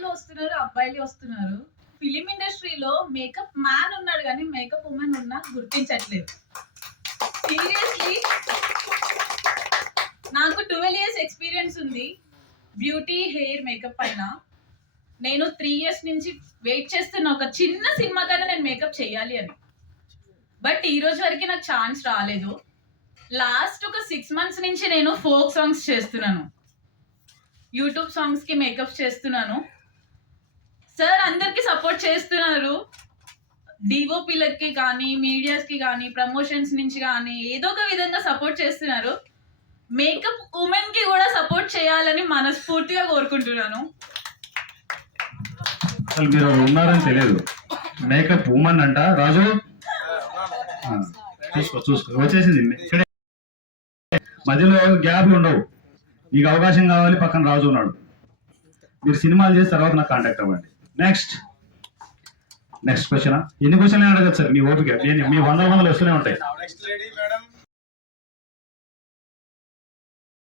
అమ్మాయిలు వస్తున్నారు అబ్బాయిలు వస్తున్నారు. ఫిలిం ఇండస్ట్రీలో మేకప్ మ్యాన్ ఉన్నాడు కానీ మేకప్ ఉమెన్ ఉన్నా గుర్తించట్లేదు. సీరియస్లీ నాకు ట్వెల్వ్ ఇయర్స్ ఎక్స్పీరియన్స్ ఉంది బ్యూటీ హెయిర్ మేకప్ పైన. నేను త్రీ ఇయర్స్ నుంచి వెయిట్ చేస్తున్న ఒక చిన్న సినిమా కన్నా నేను మేకప్ చేయాలి అని. బట్ ఈ రోజు వరకు నాకు ఛాన్స్ రాలేదు. లాస్ట్ ఒక సిక్స్ మంత్స్ నుంచి నేను ఫోక్ సాంగ్స్ చేస్తున్నాను. యూట్యూబ్ సాంగ్స్కి మేకప్ చేస్తున్నాను. సార్ అందరికి సపోర్ట్ చేస్తున్నారు. డిఓపిలకి కానీ మీడియాస్కి కానీ ప్రమోషన్స్ నుంచి కానీ ఏదో ఒక విధంగా సపోర్ట్ చేస్తున్నారు. మేకప్ ఉమెన్కి కూడా సపోర్ట్ చేయాలని మనస్ఫూర్తిగా కోరుకుంటున్నాను. అసలు మీరు ఉన్నారని తెలియదు. మేకప్ ఉమెన్ అంట. రాజు? చూసుకో చూసుకో. వచ్చేసింది. ఇక్కడే. మధ్యలో గ్యాప్ ఉండవు. నీకు అవకాశం కావాలి పక్కన రాజు ఉన్నాడు. మీరు సినిమాలు చేసిన తర్వాత నాకు కాంటాక్ట్ అవ్వండి. నెక్స్ట్ నెక్స్ట్ క్వశ్చన్ ఎన్ని క్వశ్చన్ అడగదు సార్ మీ ఓపిక. నేను మీ వందల వందలు వస్తూనే ఉంటాయి.